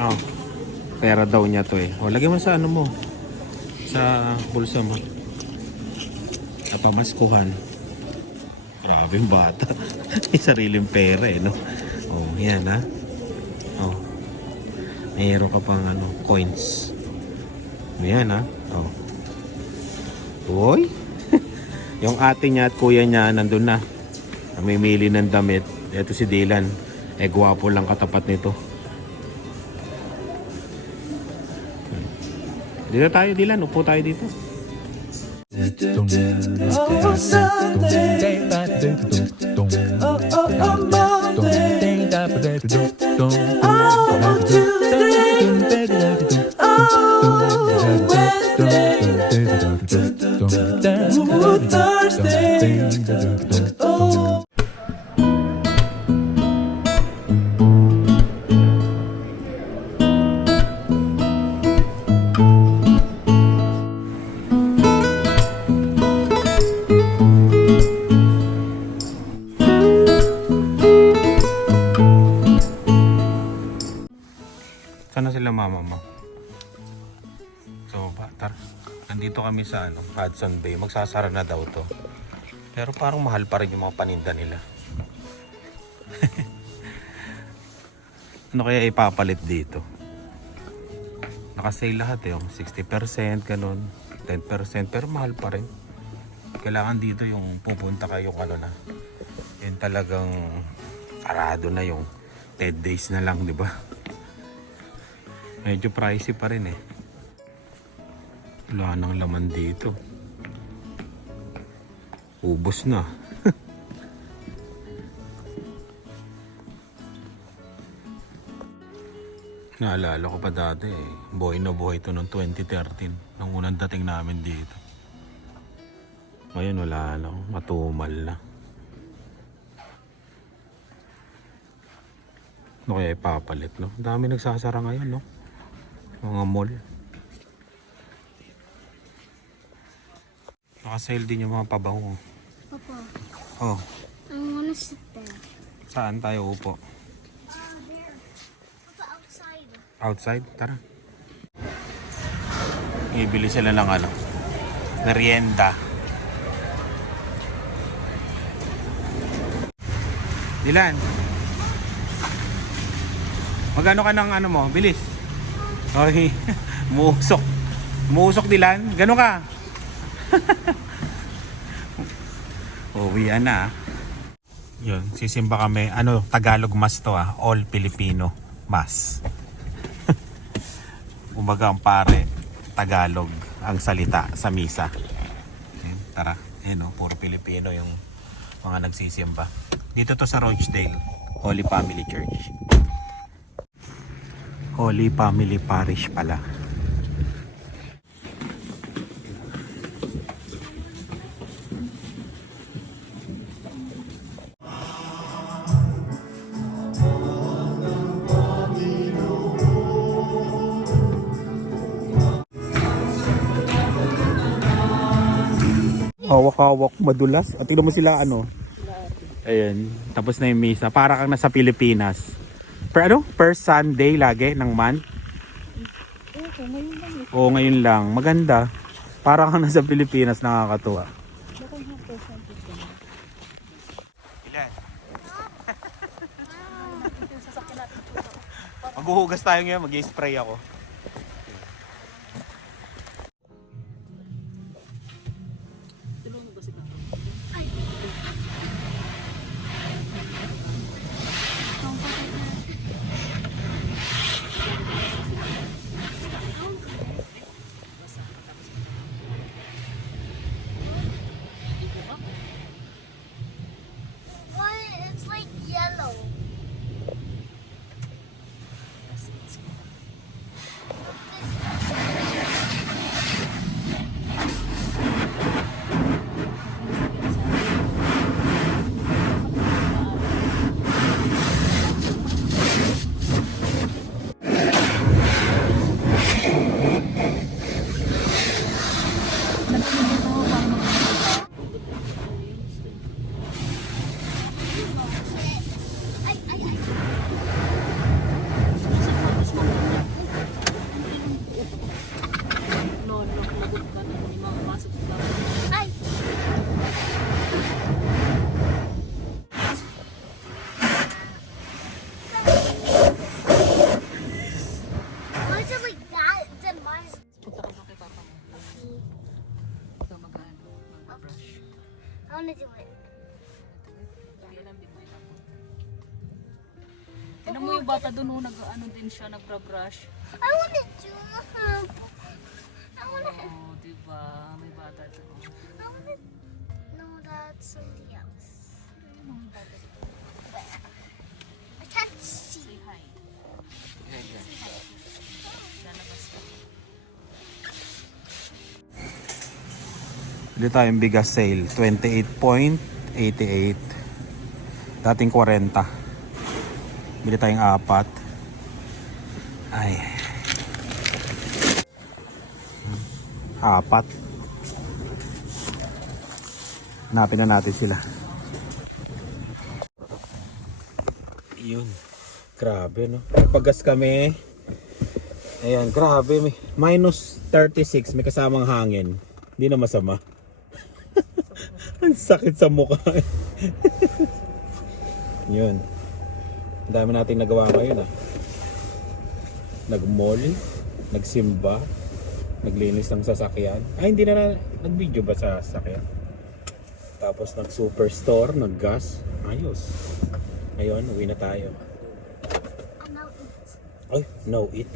Oh, pera daw niya to eh. O, lagyan mo sa ano mo. Sa bulsa mo. Napamaskuhan. Grabe yung bata. May sariling pera eh, no? Oh, yan ha. Oh. Mayroon ka pang ano, coins. Yan ha. Oh. Uy. Yung ate niya at kuya niya nandun na. Namimili ng damit. Ito si Dylan. Eh, gwapo lang katapat nito. Dito tayo, Dylan. Upo tayo dito. Oh, Sunday. Oh, Monday. Oh, Tuesday. Oh, Wednesday. Oh, Thursday. Oh. Sana sila mama mo? So, tara. Nandito kami sa Hudson Bay. Magsasara na daw to. Pero parang mahal pa rin yung mga paninda nila. Ano kaya ipapalit dito? Nakasale lahat eh. 60%, ganun. 10%. Pero mahal pa rin. Kailangan dito yung pupunta kayo na. Yung talagang sarado na yung 10 days na lang, di ba? Medyo pricey pa rin eh. Wala nang laman dito. Ubos na. Naalala ko pa dati eh. Buhay na buhay ito noong 2013. Nung unang dating namin dito. Ngayon wala na. Matumal na. Ano kaya ipapalit, no? Dami nagsasara ngayon, no? Mga mall. Nakasale din yung mga pabango. Papa, Oh, I wanna sit there. saan tayo upo? There. Papa, outside. Outside? Tara. Ibili sila ng merienda. Dylan. Magano ka ng mo? Bilis. Okay. Muusok. Muusok, Dylan. Gano ka? Uwian na. Yun, sisimba kami. Tagalog mass to All Filipino mass. Kumbaga ang pare, Tagalog ang salita sa misa. Okay, tara. Puro Pilipino yung mga nagsisimba. Dito to sa Rochdale, Holy Family Church. Holy Family Parish pala. Hawak-hawak, madulas. At tignan mo sila Ayan, tapos na yung misa. Para kang nasa Pilipinas. Per Sunday lagi ng month? Oo, ngayon lang. Maganda. Para kang nasa Pilipinas, nakakatuwa. Ilan? Maghuhugas tayo ngayon, mag-spray ako. What? It's like yellow. Tignan mo yung bata doon, nag-ano din siya, nagbra-brush. I want to do I want to. Oh, diba? May bata doon. I want to. No, that's something else. Where? I can't see. Say hi. Lalabas ka. Bili tayong bigas sale, 28.88. Dating 40. Bili tayong 4. Ay. 4. Hanapin na natin sila. Yun. Grabe, no? Paggas kami. Ayan, grabe. Minus 36. May kasamang hangin. Hindi na masama. Ang sakit sa mukha. Yun. Ang dami nating nagawa ngayon, ah. Nag-mall, nagsimba, naglinis ng sasakyan. Ay, hindi na nag-video ba sa sasakyan? Tapos nag-superstore, nag-gas. Ayos. Ngayon, uwi na tayo. Now eat. Ay, no eat.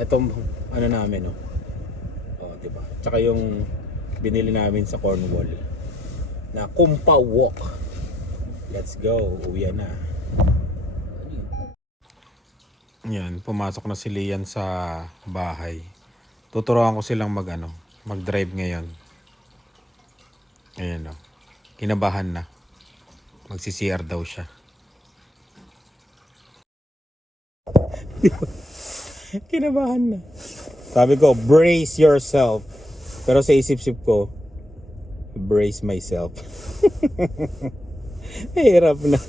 Itong ano namin, no? Oh, diba? Tsaka yung binili namin sa Cornwall na Kumpa Walk. Let's go. Uwi na. Yan, pumasok na si Lian sa bahay. Tuturuan ko silang mag-drive ngayon. Ayan, no? Kinabahan na. Magsi-CR daw siya. Kinabahan na. Sabi ko, brace yourself. Pero sa isip-sip ko, brace myself. Hirap na.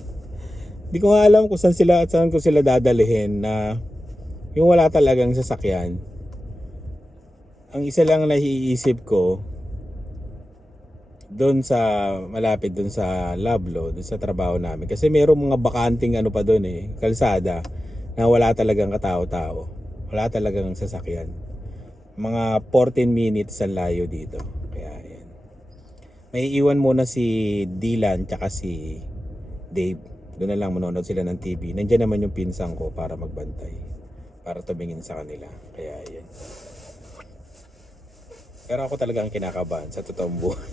Hindi ko nga alam kung saan ko sila dadalhin na yung wala talagang sasakyan. Ang isa lang naiisip ko, doon sa malapit doon sa Lablo, doon sa trabaho namin. Kasi mayroong mga bakanting pa doon kalsada na wala talagang katao-tao. Wala talagang sasakyan. Mga 14 minutes ang layo dito. Kaya yan. May iwan muna si Dylan tsaka si Dave. Doon na lang manonood sila ng TV. Nandiyan naman yung pinsang ko para magbantay. Para tumingin sa kanila. Kaya yan. Pero ako talagang kinakabahan sa totoong buhay.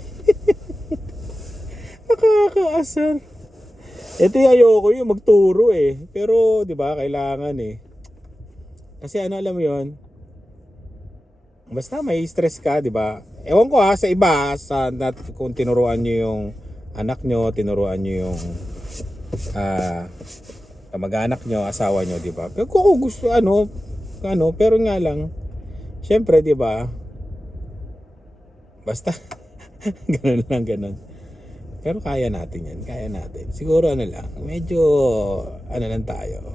Nakakaasar. Ito ayoko yung magturo Pero 'di ba kailangan Kasi alam mo 'yon. Basta may stress ka, 'di ba? Ewan ko sa iba kung tinuruan niyo yung anak niyo, tinuruan niyo yung kamag-anak niyo, asawa niyo, 'di ba? Pero kung gusto pero nga lang syempre 'di ba? Basta ganun. Pero kaya natin yan. Kaya natin. Siguro lang. Medyo lang tayo.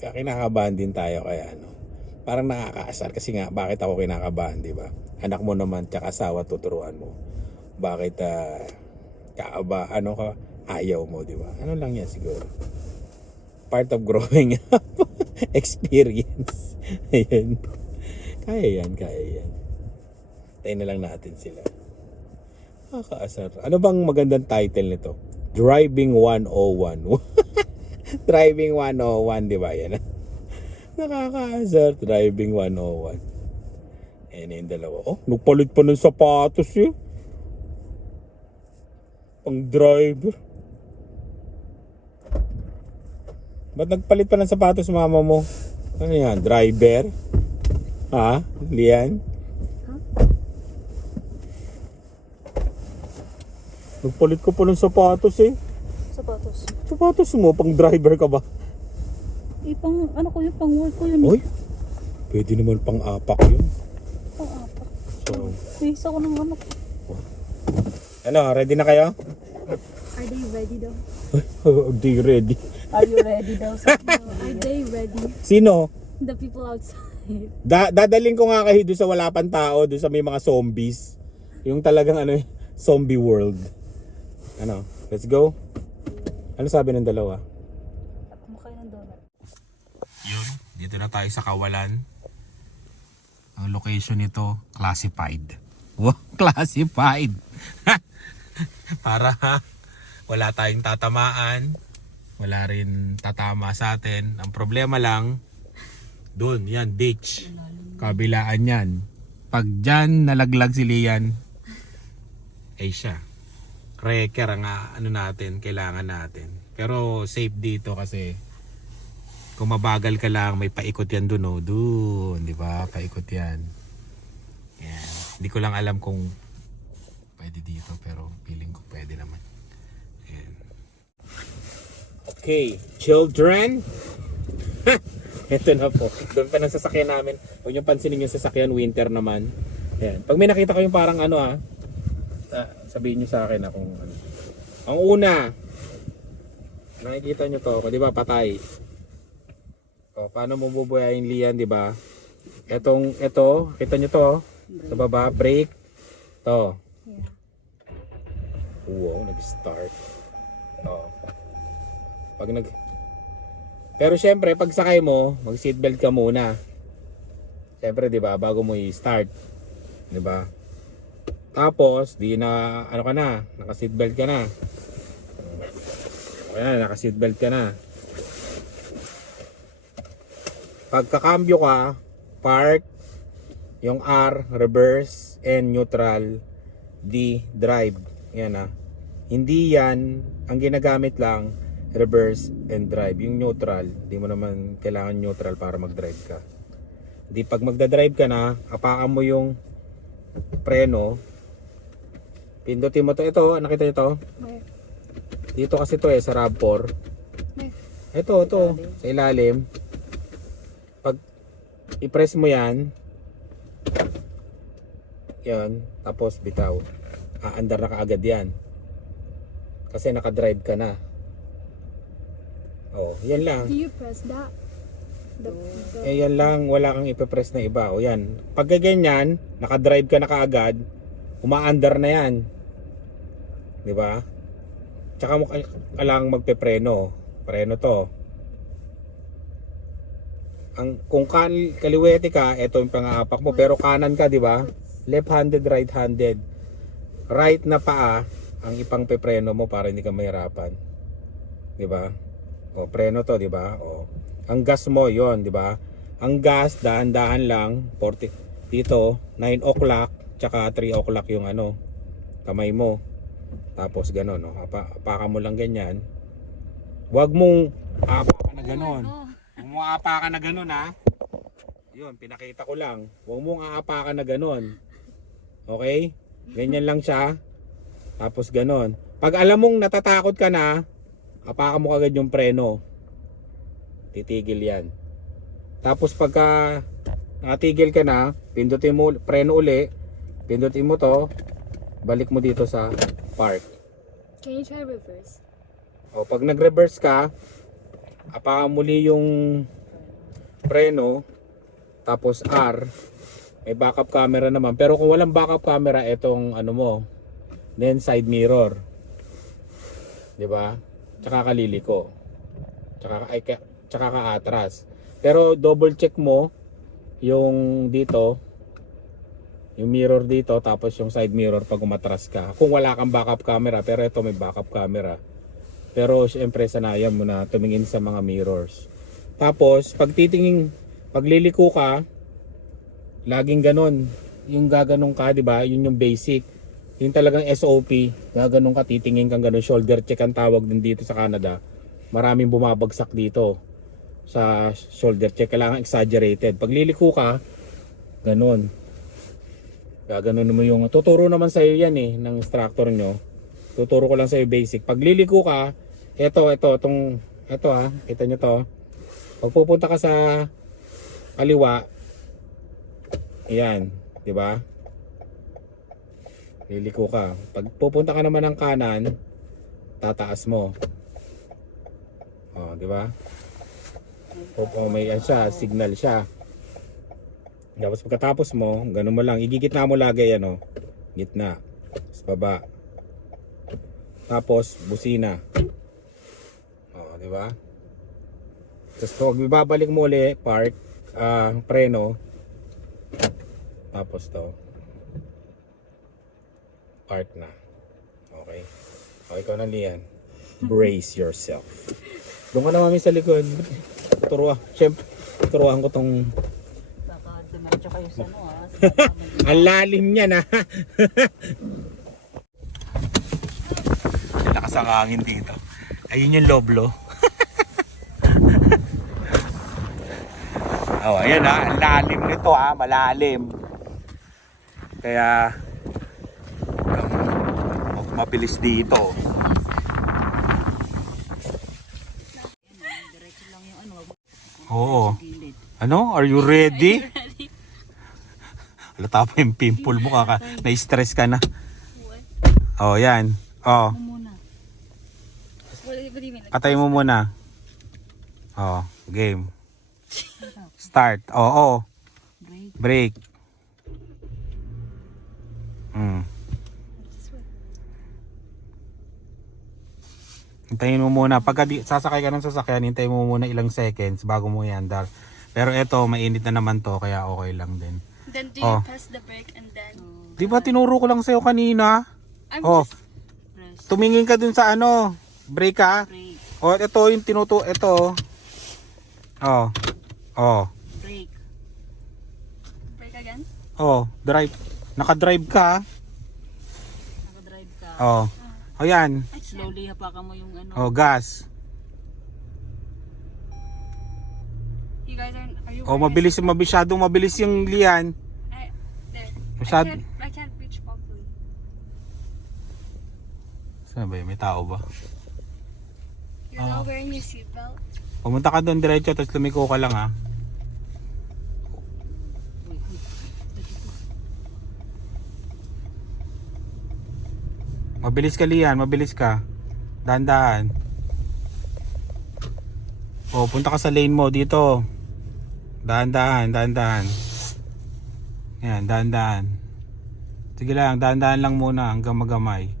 Kinakabahan din tayo kaya parang nakakaasar. Kasi nga, bakit ako kinakabahan, di ba? Anak mo naman, tsaka asawa, tuturuan mo. Bakit ayaw mo, di ba? Ano lang yan siguro. Part of growing up. Experience. Ayan. Kaya yan. Tayo na lang natin sila. Nakakaasar. Ano bang magandang title nito? Driving 101. Driving 101, di ba yan? Nakakaasar. Driving 101. Ayan yung dalawa. Oh, nagpalit pa ng sapatos pang driver. Ba't nagpalit pa ng sapatos mama mo? Ano yan? Driver? Ha? Lian? Nagpalit ko pa ng sapatos Sapatos. Sapatos mo, pang driver ka ba? Pang pang work ko yun. Uy, pwede naman pang apak yun. Pang apak. So, Isa ko ng anak. Ready na kayo? Are they ready though? Di ready. Are you ready daw? Are they ready? Sino? The people outside. Dadaling ko nga kayo doon sa wala pang tao, doon sa may mga zombies. Yung talagang zombie world. Let's go? Ano sabi ng dalawa? Kumakain ng donut. Yun, dito na tayo sa Kawalan. Ang location nito, classified. Wow, classified. Para wala tayong tatamaan. Wala rin tatama sa atin. Ang problema lang, doon, yan, ditch. Kabilaan yan. Pag dyan nalaglag si Lian, ay siya. Cracker ang ano natin, kailangan natin. Pero safe dito kasi kung mabagal ka lang, may paikot yan doon, oh. Doon, di ba? Paikot yan. Yan. Hindi ko lang alam kung pwede dito, pero feeling ko pwede naman. Yan. Okay, children. Ito na po. Doon pa ng sasakyan namin. Huwag nyo pansinin yung sasakyan, winter naman. Yan. Pag may nakita ko yung parang ano sabihin nyo sa akin kung ano. Ang una, nakikita nyo to, di ba patay? O, paano mo bubuhayin Lian, di ba? Ito, kita nyo to, sa baba, brake. To. Yeah. Wow, nag-start. To. Pero syempre, pag sakay mo, mag-seatbelt ka muna. Syempre, di ba, bago mo i-start. Di ba? Tapos, di na, ano ka na, naka-seatbelt ka na. Okay na, naka-seatbelt ka na. Pagkakambyo ka, park, yung R, reverse, and neutral, D, drive. Yan Hindi yan, ang ginagamit lang, reverse and drive. Yung neutral, hindi mo naman kailangan neutral para mag-drive ka. Hindi, pag magdadrive ka na, apakan mo yung preno, pindutin mo to. Ito, nakita nyo to? Dito kasi to sa RAV4. Ito, sa ilalim. Pag i-press mo yan, tapos bitaw. Aandar na kaagad yan. Kasi naka-drive ka na. Oh, yan lang. Do you press that? Yan lang, wala kang ipe-press na iba. O yan. Pag ganyan, naka-drive ka na kaagad, umaandar na yan. 'Di ba? Tsaka mo kailangang magpe-preno. Preno to. Kung kaliwete ka, ito yung pang-aapak mo, pero kanan ka, 'di ba? Left-handed, right-handed. Right na paa ang ipang pepreno mo para hindi ka mahirapan. 'Di ba? O preno to, 'di ba? O ang gas mo 'yon, 'di ba? Ang gas dahan-dahan lang, 40 dito, 9 o'clock tsaka 3 o'clock yung kamay mo. Tapos gano'n, no? Apakan mo lang ganyan. Huwag mong aapakan na gano'n. Huwag mong aapakan na gano'n, ha? Yun, pinakita ko lang. Huwag mong aapakan na gano'n. Okay? Ganyan lang siya. Tapos gano'n. Pag alam mong natatakot ka na, apakan mo kagad yung preno. Titigil yan. Tapos pagka nakatigil ka na, pindutin mo preno uli. Pindutin mo to. Balik mo dito sa park. Can you try reverse? O pag nag-reverse ka, apakan muli yung preno, tapos R, may backup camera naman. Pero kung walang backup camera, itong then side mirror. 'Di ba? Tsaka kaliliko. Tsaka kaatras. Pero double check mo yung dito, yung mirror dito, tapos yung side mirror pag umatras ka. Kung wala kang backup camera, pero ito may backup camera. Pero syempre sanayan mo na tumingin sa mga mirrors. Tapos pag liliko ka, laging ganon. Yung gaganong ka, 'di ba? Yun yung basic. Yung talagang SOP, gaganong ka, titingin kang ganon. Shoulder check ang tawag din dito sa Canada. Maraming bumabagsak dito sa shoulder check. Kailangan exaggerated. Pag liliko ka, ganon. Gaganon mo yung tuturo naman sa iyo yan ng instructor nyo. Tuturo ko lang sa iyo basic. Pag liliko ka, ito kita nyo to. Pag pupunta ka sa kaliwa, ayan, 'di ba? Liliko ka. Pag pupunta ka naman ng kanan, tataas mo. Oh, 'di ba? May signal siya. Tapos pagkatapos mo, ganun mo lang, igigitna mo lagi gitna, sa baba. Tapos busina. Oh, di ba? Tapos pag ibabalik mo uli, park, preno. Tapos to. Park na. Okay. Okay, ikaw na Lian. Brace yourself. Doon ka na mami sa likod. Siyempre, turuan ko tong... Baka dumiretso kayo sa ano Ang lalim niya na. Lakas ang hangin dito. Ayun yung loblo. Oh, ayan ha. Ang lalim nito ha. Malalim. Kaya mabilis dito. Diretso lang yung ano. Oo. Gilid. Ano? Are you ready? Halata pa yung pimple mo. Na-stress ka na. Oh, yan. Oh. Muna. What do you mean? Like, Patay mo muna. Oh, game. Start. Oo. Break. Break. Hintayin mo muna. Pagka sasakay ka ng sasakyan, hintayin mo muna ilang seconds bago mo iandar. Pero eto, mainit na naman to, kaya okay lang din. then do Oh. you press the brake and then... Di ba tinuro ko lang sa'yo kanina? I'm Oh, just... Press. tumingin ka dun sa ano. Break ka. Break. Oh, ito yung ito. Oh. Oh. Break. Brake again? Oh, drive. Naka-drive ka. Nakadrive ka. Oh. Oh, yan. Slowly hapakan mo yung ano. Oh, gas. You guys are you Oh, wearing masyadong mabilis yung lian. there. Masyad... I can't reach properly. Saan ba yun? May tao ba? You're not wearing your seatbelt. Pumunta ka doon diretso, tapos lumiko ka lang ha. Mabilis ka lian, mabilis ka. Dahan-dahan. Oh, punta ka sa lane mo dito. Dahan-dahan. Yan, dahan-dahan. Sige lang, dahan-dahan lang muna hanggang magamay.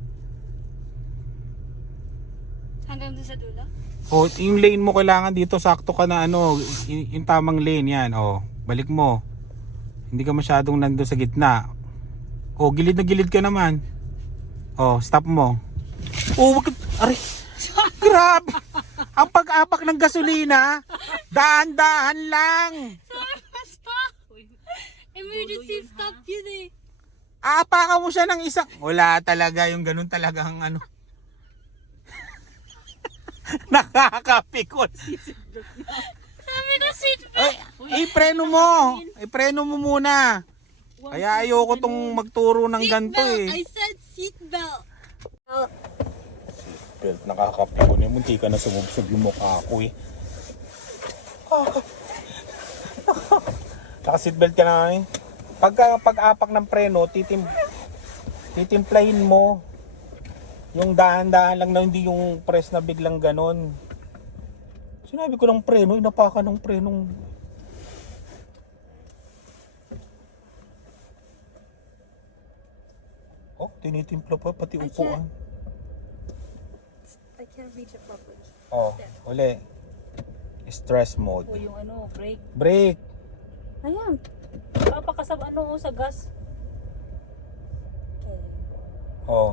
Hanggang doon sa dulo? Oh, yung lane mo kailangan dito, sakto ka na ano, yung tamang lane yan. Oh, balik mo. Hindi ka masyadong nandun sa gitna. Oh, gilid na gilid ka naman. Oh, stop mo. Oh, wag ka, aray. Grabe. Ang pag-apak ng gasolina, dahan-dahan lang. Stop! Emergency stop yun eh. Aapakan mo siya ng isang... Wala talaga, yung ganun talagang ano. Nakakapikon. Sabi ko seatbelt! Ay, ipreno mo muna. Kaya ayoko tong magturo ng ganito eh. I said seatbelt! Seatbelt, nakakapikon eh. Munti ka na sumubsog yung mukha ko eh. Naka-seatbelt ka na eh. Pag-apak ng preno, titimplahin mo. Yung dahan-dahan lang na hindi yung press na biglang ganon. Sinabi ko ng preno, inapakan ng prenong. Oh, tinitimpla pa pati upuan. I can't reach it properly. Oh, uli. Stress mode. O yung ano, break. Break. Ayan. Papa ka sa ano, sa gas. Okay. Oh.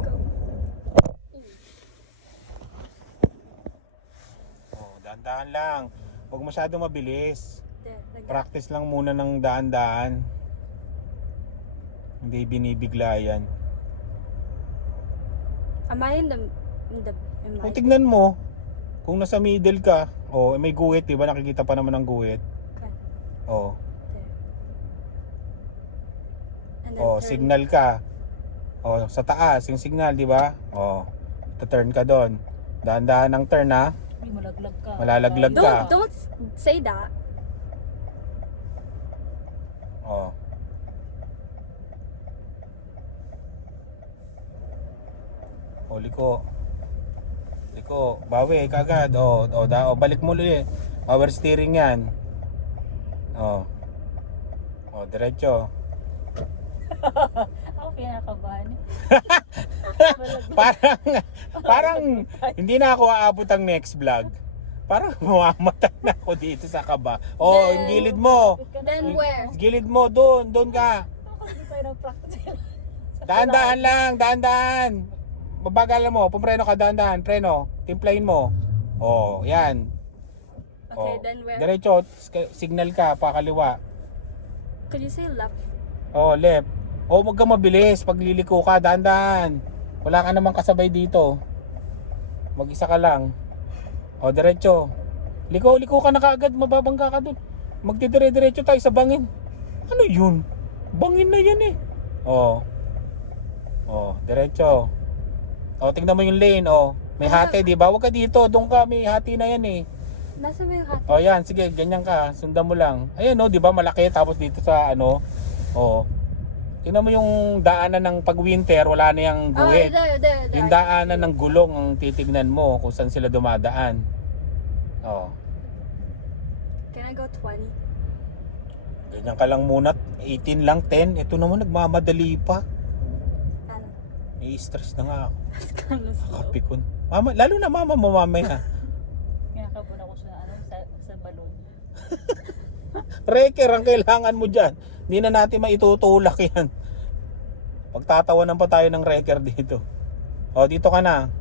Oh, dahan-dahan lang. Huwag masyadong mabilis. There, like that. Practice lang muna ng daan-daan. Hindi binibigla yan. Am I in Kung tignan mo, kung nasa middle ka, oh, may guhit, di ba? Nakikita pa naman ang guhit. Okay. Oh, There. And then oh, turn. signal ka. Oh, sa taas, yung signal, di ba? Oh, turn ka doon. Dahan-dahan ng turn ha. Uy, malaglag ka. Malalaglag ka. Don't say that. Oh. Oh, liko. Liko, bawi kagad. Oh, balik mo ulit. Power steering 'yan. Oh. Oh, diretso. Ako kinakabahan. Parang hindi na ako aabot ang next vlog. Parang mamamatay na ako dito sa kaba. Oh, yung gilid mo. Then where? Gilid mo doon ka. Ako hindi tayo nag-practice. Dahan-dahan lang, dahan-dahan. Babagalan mo, pumpreno ka dahan-dahan, preno, timplahin mo. Oh, yan. Okay, then where? Diretso, signal ka, pakaliwa. Could you say left? Oh, left. Oh, wag kang mabilis. Pag liliko ka, dahan-dahan. Wala ka namang kasabay dito. Mag-isa ka lang. Oh, diretso. Liko ka na kaagad. Mababangga ka dun. Magdidire-diretso tayo sa bangin. Ano yun? Bangin na yan eh. Oh. Oh, diretso. Oh, tingnan mo yung lane. Oh, may hati, di ba? Wag ka dito. Doon ka. May hati na yan eh. Nasa ba yung hati? Oh, yan. Sige, ganyan ka. Sundan mo lang. Ayan, oh, di ba? Malaki. Tapos dito sa ano. Oh. Tingnan mo yung daanan ng pag-winter, wala na yung Oh, guhit. there. Yung daanan ng gulong ang titignan mo kung saan sila dumadaan. Oh. Can I go 20? Ganyan ka lang muna. 18 lang, 10. Ito naman nagmamadali pa. Ano? Nai-stress na nga ako. It's kind of slow. Kapikon. Mama, lalo na mama mo mamaya. Kinakabon ako sa balon. Reker ang kailangan mo dyan. Hindi na natin maitutulak yan. Pagtatawanan pa tayo ng reker dito. O, dito ka na.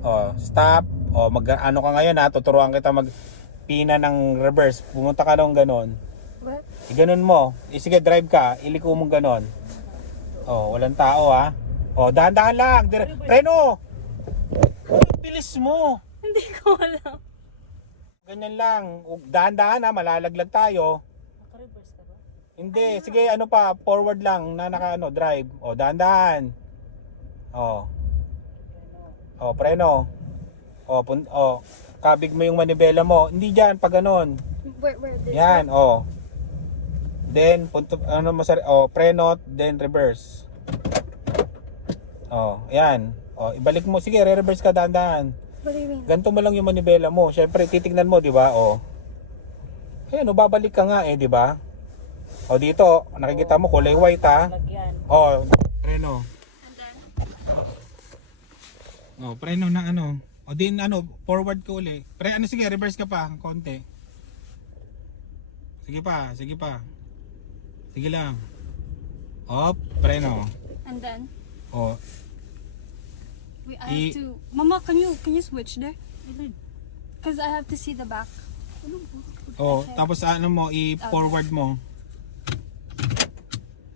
O, stop. O, ano ka ngayon ha. Tuturuan kita magpina ng reverse. Pumunta ka nung ganon. What? Ganon mo. Sige, drive ka. Iliko mong ganon. O, walang tao ha. O, dahan-dahan lang. Preno! Ang bilis mo. Hindi ko alam. Ganyan lang. Dahan-dahan ha. Malalaglag tayo. Naka-reverse ka ba? Hindi, sige ano pa, forward lang na drive. O, dahan-dahan. O. O, preno. O, kabig mo yung manibela mo. Hindi diyan pag ganon. Where this? Yan, o. Then preno, then reverse. O, yan. O, ibalik mo, sige, re-reverse ka dahan-dahan. What do you mean? Ganto mo lang yung manibela mo. Syempre, titignan mo, 'di ba? O. Ayan, babalik ka nga di ba? O dito, nakikita mo kulay white ha. Lagyan. O, preno. And then? O, preno na ano. O din forward ko uli. Sige, reverse ka pa, konti. Sige pa. Sige lang. O, preno. And then? O, We have to... Mama, can you switch there? Ilid. Because I have to see the back. tapos i-forward mo.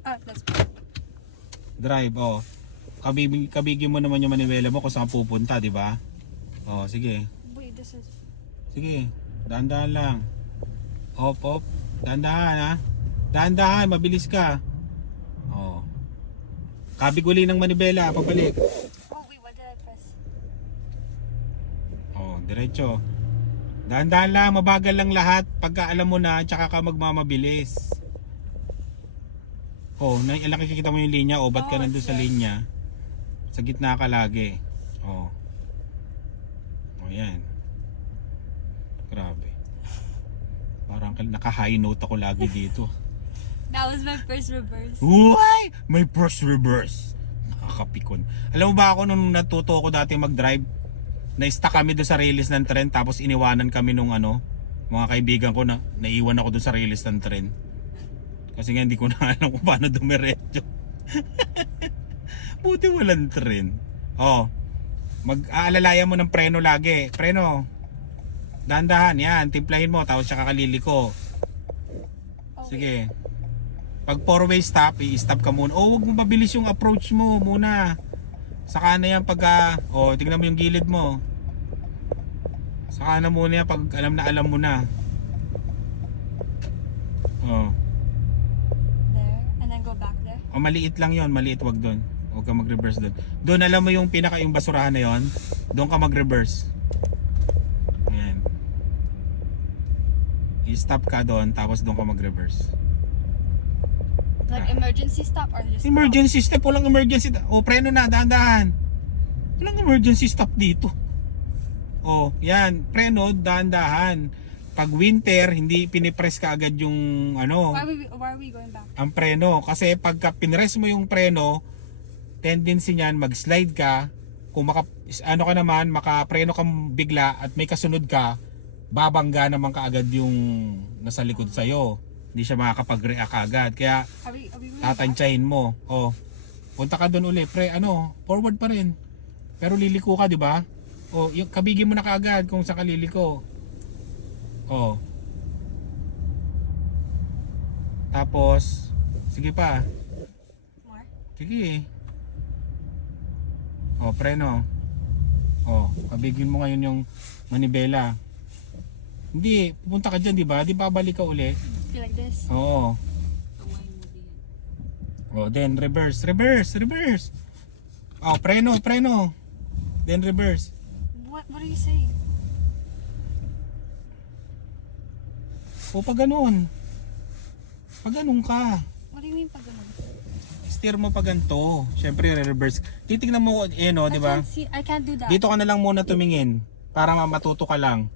Ah, that's good. Drive, kabigin mo naman yung manibela mo kung saan pupunta, di ba? O, sige. Wait, this is... Sige, dahan-dahan lang. Op. Dahan-dahan ha. Dahan-dahan, mabilis ka. O. Kabig uli ng manibela, pabalik. Oh, wait, what did I press? O, diretso. Dahan-dahan lang, mabagal lang lahat. Pagka alam mo na, tsaka ka magmamabilis. O, nakikita mo yung linya. O, ba't ka nandun sa linya? Sa gitna ka lagi. O. O, yan. Grabe. Parang naka-high note ako lagi dito. That was my first reverse. Uy! May first reverse. Nakakapikon. Alam mo ba ako nung natuto ako dati mag-drive, na-stuck kami doon sa release ng tren, tapos iniwanan kami nung mga kaibigan ko na naiwan ako doon sa release ng tren. Kasi nga hindi ko na alam kung paano dumiretso. Buti walang tren. Oh, mag-aalalayan mo ng preno lagi. Preno. Dahan-dahan, yan. Timplahin mo, tapos siya kakaliliko. Sige. Pag 4-way stop, i-stop ka muna. Oh, wag mo mabilis yung approach mo muna. Saka na yan pagka, tingnan mo yung gilid mo. Saka na muna yan pag alam mo na. Oh. There, and then go back there. O maliit lang yon, maliit, wag doon. Huwag ka mag-reverse doon. Doon alam mo yung yung basurahan na yon, doon ka mag-reverse. Ayan. I-stop ka doon, tapos doon ka mag-reverse. Like emergency stop or just Emergency stop, walang emergency. O, preno na, dahan-dahan. Walang emergency stop dito. O, yan, preno, dahan-dahan. Pag winter, hindi pinipress ka agad yung Why are we going back? ang preno. Kasi pagka pinress mo yung preno, tendency niyan mag-slide ka. Kung makapreno ka bigla at may kasunod ka, babangga naman kaagad yung nasa likod sa'yo. Hindi siya makakapag-react agad. Kaya Are we going tatantyahin mo. O, punta ka doon uli. Forward pa rin. Pero liliko ka, di ba? O, yung kabigin mo na kaagad kung saan ka liliko. Oh. Tapos, sige pa. More? Sige. Oh, preno. Oh, kabigin mo ngayon yung manibela. Hindi, pupunta ka dyan, di ba? Di ba balik ka uli? Feel like this? Oo. Oh, then reverse. Oh, preno. Then reverse. What are you saying? O pag ganun. Pag ganun ka. What do you mean pag ganun? Steer mo pag ganito. Siyempre reverse. Titignan mo no, di ba? I can't do that. Dito ka na lang muna tumingin para matuto ka lang.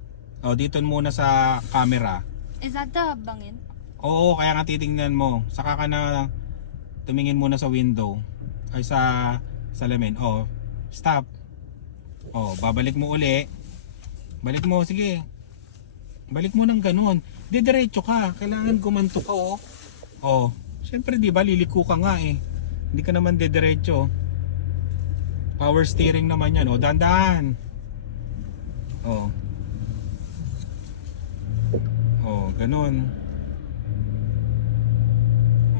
Oh, dito muna sa camera. Is that the bangin? Oo, kaya nga titingnan mo. Saka ka na tumingin muna sa window ay sa salamin. Oh, stop. Oh, babalik mo uli. Balik mo, sige. Balik mo ng ganun. Didiretso ka. Kailangan gumanto ka, oh. Oh, syempre di ba liliko ka nga eh. Hindi ka naman didiretso. Power steering naman yan. Oh, dahan-dahan. Oh. Oh, ganun.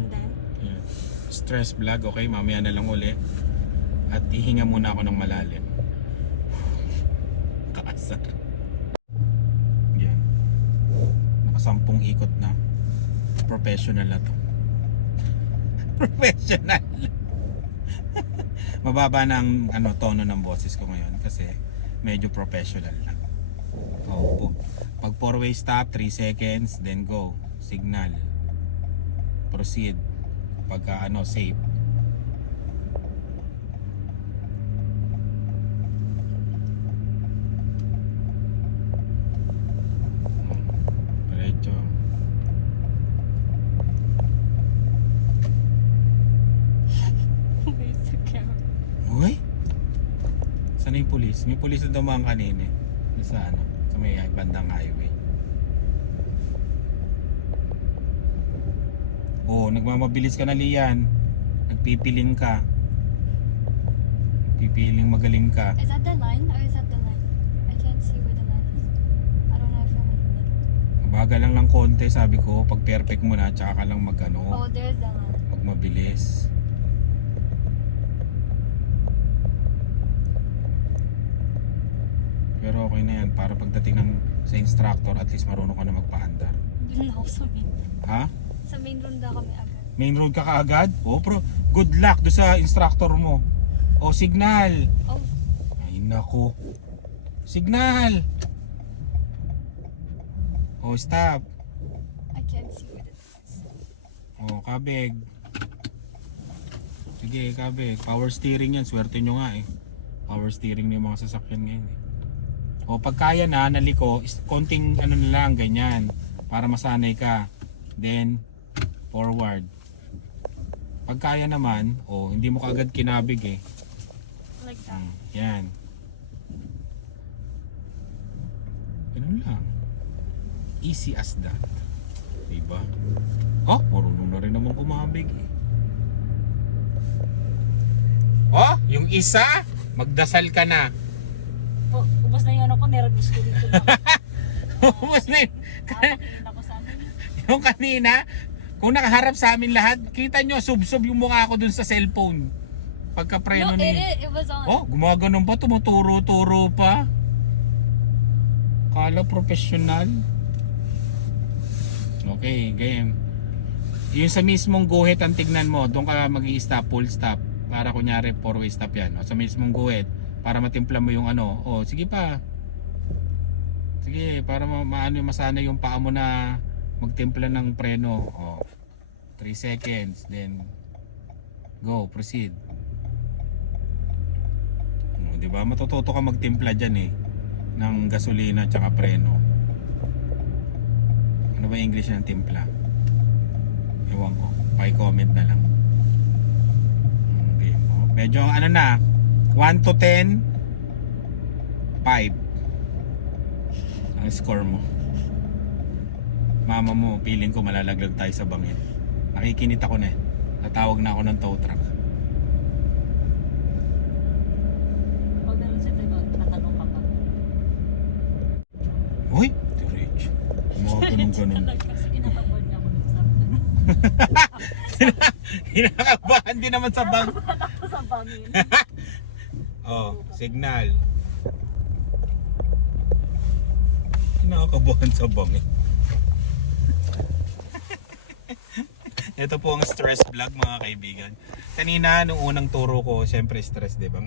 And then? Yeah. Stress vlog, okay? Mamaya na lang uli. At ihinga muna ako ng malalim. Kaasar. Yan. Nakasampung ikot na. Professional na to. Professional. Mababa ng tono ng boses ko ngayon kasi medyo professional na. Oh, pag 4-way stop, 3 seconds, then go. Signal. Proceed. Pagka safe. Diretso. Where's the camera? Uy? Saan na yung pulis? May pulis na dumaan kanina eh. Sa sa may bandang highway. Oh, nagmamabilis ka na, Lian. Nagpipiling ka. Pipiling magaling ka. Is that the line or is that the line? I can't see where the line is. I don't know if I'm in the middle. Bagal lang ng konti, sabi ko. Pag perfect mo na, tsaka ka lang Oh, there's the line. magmabilis. Pero okay na yan. Para pagdating sa instructor, at least marunong ka na magpaandar. Doon ako sa main. Ha? Sa main ronda kami agad. Main road ka kaagad? Oh, pero good luck do sa instructor mo. Oh, signal. Oh, Ay nako. Signal. Oh, stop. I can't see where the line is. Oh, kabig. Sige, kabig. Power steering yan. Swerte nyo nga eh. Power steering ng mga sasakyan ngayon eh. O pag kaya na, naliko, konting na lang, ganyan. Para masanay ka. Then, forward. Pag kaya naman, hindi mo kaagad kinabig eh. Like that. Yan. Ganun lang. Easy as that. Diba? Oh, marunong na rin naman kumabig eh. Oh, yung isa, magdasal ka na. Po, ubos na yung ko, nervous ko dito. Ubus na yun. Ako sa amin. Yung kanina, kung nakaharap sa amin lahat, kita nyo, sub-sub yung mukha ko dun sa cellphone. Pagka-preno No, ni... it was on. Oh, gumaganon pa, tumuturo-turo pa. Kala professional. Okay, game. Yung sa mismong guhit ang tignan mo, doon ka mag-i-stop, full stop. Para kunyari 4-way stop yan. Sa mismong guhit, para matimpla mo yung sige pa. Sige, para masana yung paa mo na magtimpla ng preno. 3 seconds, then go, proceed. Di ba? Matututo ka magtimpla dyan eh ng gasolina at preno. Ano ba yung English ng timpla? Ewan ko, paki-comment na lang. Okay. Medyo na 1 to 10 5 ang score mo. Mama mo, feeling ko malalaglag tayo sa bangin. Nakikinit ako na eh. Tatawag na ako ng tow truck. Pag nalang siya tayo, tatanong ka pa. Uy, diretso. ganun. Kasi kinakaboard niya ako sa ano. Hinakabahan din naman sa bang. Ako sa bangin. Oh, signal. Hinakabahan sa bang eh. Ito po ang stress vlog mga kaibigan. Kanina nung unang turo ko, syempre stress, di ba?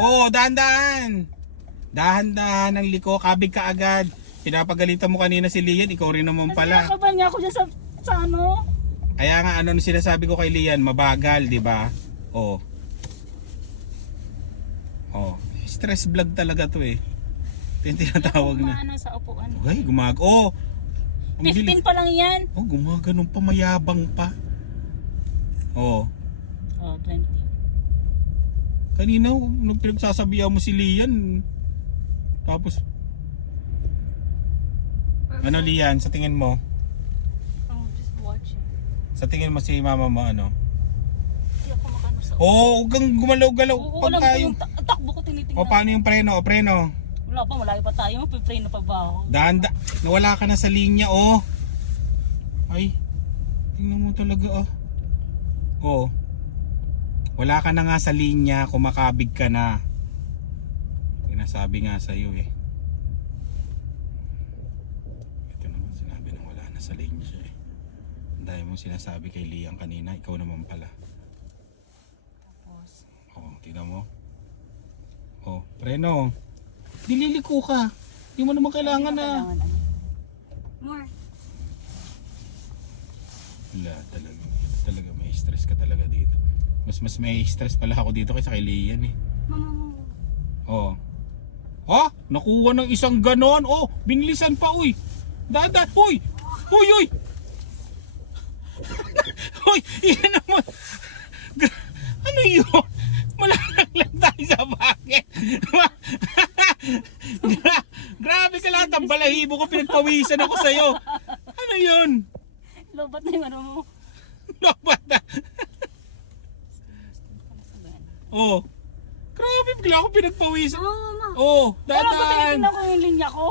Oo, dahan-dahan. Dahan-dahan ang liko, kabig ka agad. Pinapagalitan mo kanina si Lian, ikaw rin naman Kasi pala. kinakabahan niya ako dyan sa ano. Kaya nga ano sinasabi ko kay Lian, mabagal, di ba? Oh. Oh, stress vlog talaga to eh. Ito yung tinatawag na. Ano sa upuan. Okay, Oh. Ang 15 bilis. pa lang yan. Oh, gumaganon pa, mayabang pa. Oh. Oh, 20. Kanina, nung pinagsasabihan mo si Lian, tapos, ano Lian, sa tingin mo? I'm just watching. Sa tingin mo si mama mo ano? Hindi ako makano sa Oo, huwag kang gumalaw-galaw. Oo, Pag alam ko tayo. yung takbo ko tinitingnan. O paano yung preno? O preno. Wala pa, malayo pa tayo. Magpipray na pa ba ako? Nawala ka na sa linya, oh. Ay, tingnan mo talaga, oh. Oh. Wala ka na nga sa linya, kumakabig ka na. Sinasabi nga sa'yo eh. Ito naman, sinabi na wala na sa linya siya eh. Dahil mo sinasabi kay Liang kanina, ikaw naman pala. Tapos, Oh, tingnan mo. Oh, preno. Dililiko ka. Hindi mo naman kailangan na. kailangan ano. More. Wala talaga. Talaga may stress ka talaga dito. Mas may stress pala ako dito kaysa kay Lian eh. Mama. Oh. Oh, nakuha ng isang ganon. Oh, binilisan pa uy. Dada, uy. Uy, uy. Uy, yan naman. Ano yun? Malalang lang tayo sa bakit. Grabe ka lahat ang balahibo ko, pinagpawisan ako sa'yo. Ano yun? Lobat na yung ano mo. Lobat na. Oh. Grabe, bigla ako pinagpawisan. Oh, mama. Oh, Pero ako dahan-dahan. tinitingnan ko yung linya ko.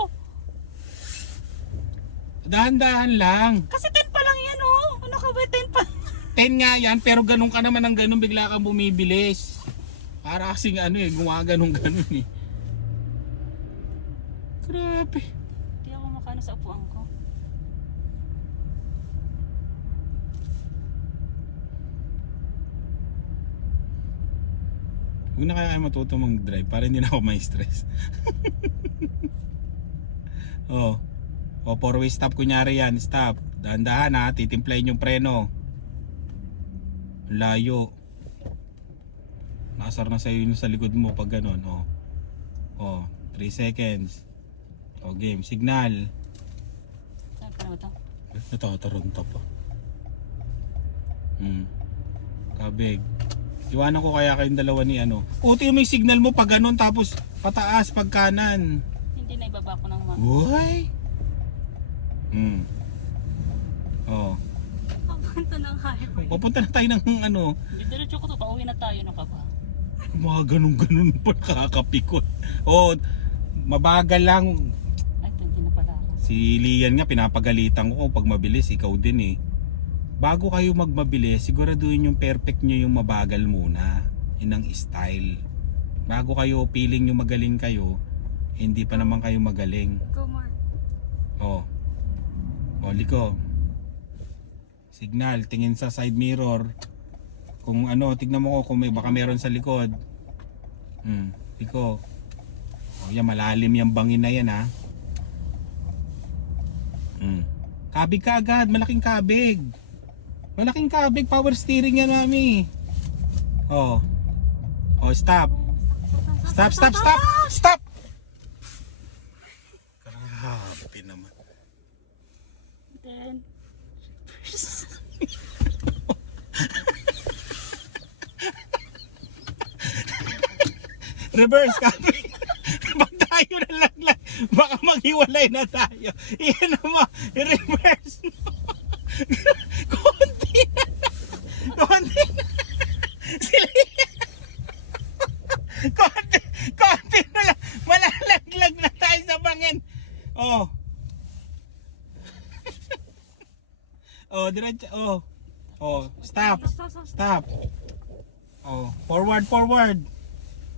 Dahan-dahan lang. Kasi 10 pa lang yan oh. Ano ka ba 10 pa? 10 nga yan, pero ganun ka naman ng ganun, bigla kang bumibilis. Para kasing ano eh, gumaganong-ganon eh. Grabe. Hindi ako makano sa upuan ko. Huwag na kaya kayo matuto mag-drive para hindi na ako may stress. Oh. O, 4-way stop kunyari yan, stop. Dahan-dahan ha, titimplayin yung preno. Layo. Nakasar na sa'yo yun sa likod mo pag ganun. O. O, 3 seconds. O, game. Signal. Saan pa na ba ito? Natataranta pa. Kabig. Iwanan ko kaya kayong dalawa ni ano. Uti may signal mo pag ganun tapos pataas pag kanan. Hindi na ibaba ko ng mga. Uy! ng highway. Papunta na tayo ng ano, Diretso ko to, pauwi na tayo, no ka ba? mga ganun-ganun pa kakapikot. O, mabagal lang. Ay, 20 na pala ako. Si Lian nga, pinapagalitan ko pag mabilis, ikaw din eh. Bago kayo magmabilis, siguraduhin yung perfect nyo yung mabagal muna. Yun ang style. Bago kayo feeling nyo magaling kayo, hindi pa naman kayo magaling. Go Mark. Oh. Oh, liko. Signal, tingin sa side mirror. Kung ano, tignan mo ko kung may baka meron sa likod. Liko. Oh, yan, malalim yung bangin na yan ha. Kabig ka agad, malaking kabig. Malaking kabig, power steering yan, mami. Oh. Oh, stop. Stop, stop, stop. Stop. Grabe naman. Then, Reverse kabig. Pag tayo nalaglag, baka maghiwalay na tayo. Iyan naman, reverse mo. Konti na. Konti na. Konti na lang. Malalaglag na tayo sa bangin. Oh. Oh, diretso. Oh. Oh, stop. Stop. Oh, forward, forward.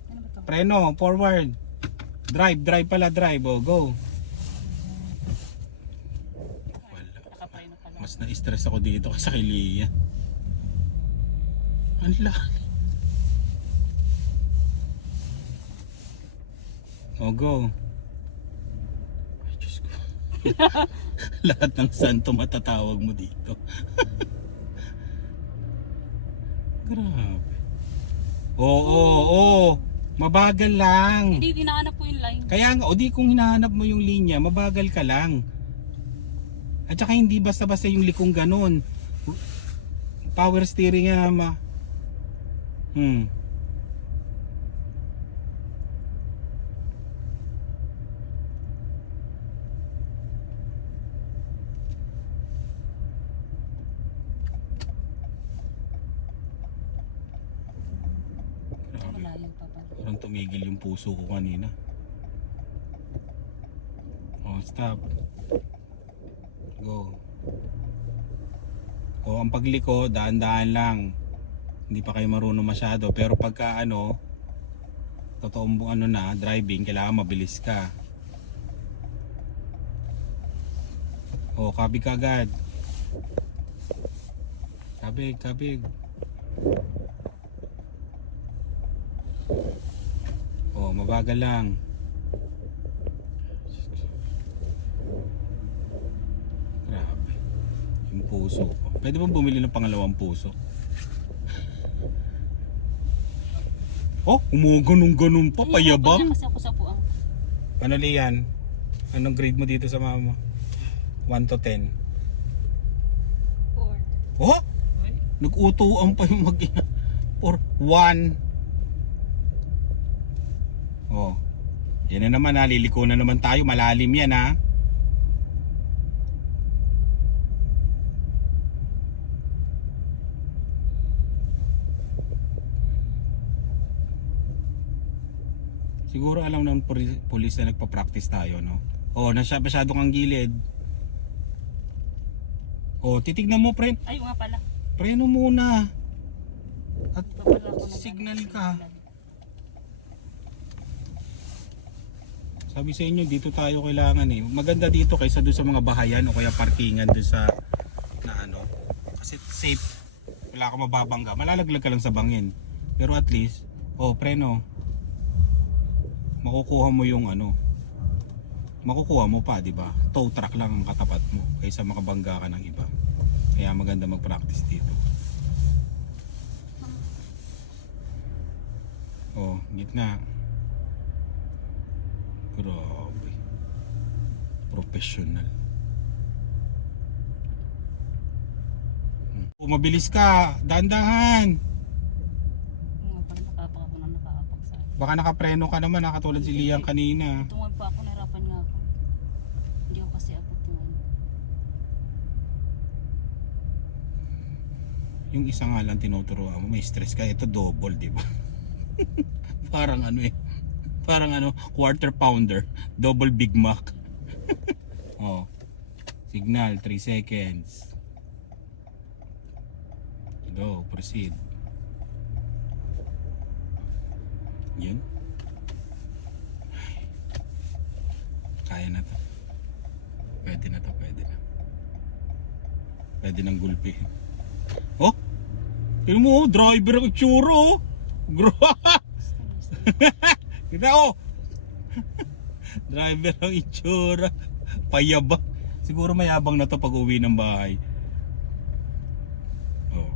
ano ba to? Preno, forward. Drive pala, drive. Oh, go. Wala. Nakapray na pala. Mas na-stress ako dito kasi kay Lia. Ang lalim. Oh, go. Ay, Diyos ko. Lahat ng santo matatawag mo dito. Grabe. Oo. Mabagal lang. Hindi, dinaanap po yung line. Kaya nga, o di kung hinahanap mo yung linya, mabagal ka lang. At saka hindi basta-basta yung likong ganun. Power steering nga ma. Malayo pa pala. Parang tumigil yung puso ko kanina. Oh, stop. Go. O, ang pagliko, daan-daan lang. Hindi pa kayo marunong masyado. Pero pagka ano, totoong ano na, driving, kailangan mabilis ka. O, kabig ka agad. Kabig. O, mabagal lang. Grabe. Yung puso ko. Pwede bang bumili ng pangalawang puso? Oh, ganun pa, payabang. Kasi ako sa upuan ko. Ano Lian? Anong grade mo dito sa mama? 1 to 10. 4. Oh? Nag-utuan pa yung mag-ina. Or 1. Oh. Yan na naman ha, liliko na naman tayo. Malalim yan ha. Siguro alam ng pulis na nagpa-practice tayo, no? Oh, masyado kang gilid. Oh, titignan mo, friend. Ay, nga pala. Preno muna. At Babala ko na signal ka. Sabi sa inyo, dito tayo kailangan eh. Maganda dito kaysa doon sa mga bahayan o kaya parkingan doon sa na ano. Kasi safe. Wala kang mababangga. Malalaglag ka lang sa bangin. Pero at least, oh, preno. Makukuha mo yung ano. Makukuha mo pa, di ba? Tow truck lang ang katapat mo kaysa makabangga ka ng iba. Kaya maganda mag-practice dito. Oh, gitna. Grabe. Professional. Mabilis ka, dahan-dahan. Nga pala, nakapak ako na nakaapak sa akin. Baka nakapreno ka naman, nakatulad si Liang kanina. Tungod pa ako, nahirapan nga ako. Hindi ako kasi abot yung ano. Yung isa nga lang tinuturuan mo, may stress ka. Ito double, di ba? Parang ano eh. Parang ano, quarter pounder. Double Big Mac. Oh. Signal, 3 seconds. Go, proceed. Yun. Kaya na to. Pwede na to, pwede na. Pwede nang gulpihin. Oh! Tignan mo, driver ang itsura oh! Kita oh! Driver ang itsura. Payabang. Siguro mayabang na to pag uwi ng bahay. Oh.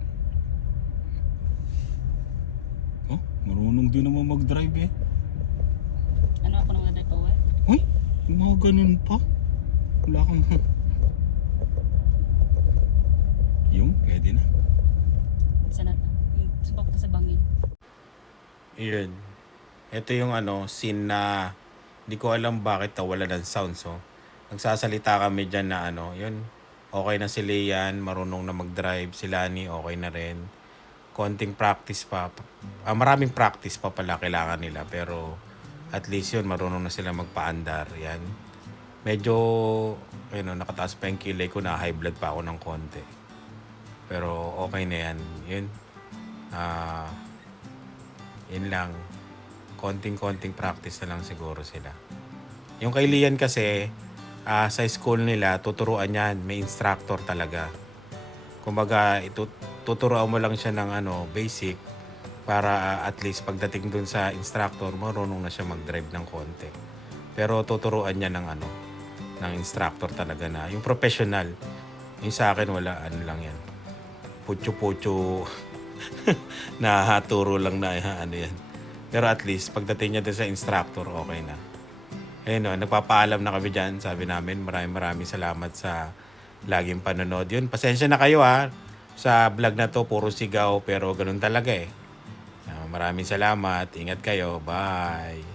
Oh, marunong din naman mag-drive eh. Ano ako nang nag-drive pa uwi? Uy, yung mga ganun pa. Wala kang... Yung, pwede na. Sana subok na sa bangin. Yun. Ito yung ano, scene na hindi ko alam bakit wala ng sound. So, nagsasalita kami dyan na ano, yun. Okay na si Lian, marunong na mag-drive. Si Lani, okay na rin. Konting practice pa. Maraming practice pa pala kailangan nila. Pero at least yun, marunong na sila magpaandar. Yan. Medyo, ayun, nakataas pa yung kilay ko, na high blood pa ako ng konti. Pero okay na yan. Yun. Yun lang. Konting-konting practice na lang siguro sila. Yung kay Lian kasi, sa school nila, tuturuan yan. May instructor talaga. Kumbaga, tuturuan mo lang siya ng ano, basic para at least pagdating dun sa instructor, marunong na siya mag-drive ng konti. Pero tuturuan niya ng ano, ng instructor talaga na. Yung professional, yung sa akin wala, ano lang yan. Putyo-putyo na turo lang na ano yan. Pero at least pagdating niya din sa instructor, okay na. Ayun o, nagpapaalam na kami dyan. Sabi namin, maraming salamat sa laging panonood. Yun, pasensya na kayo ha. Sa vlog na to, puro sigaw, pero ganun talaga eh. Maraming salamat. Ingat kayo. Bye.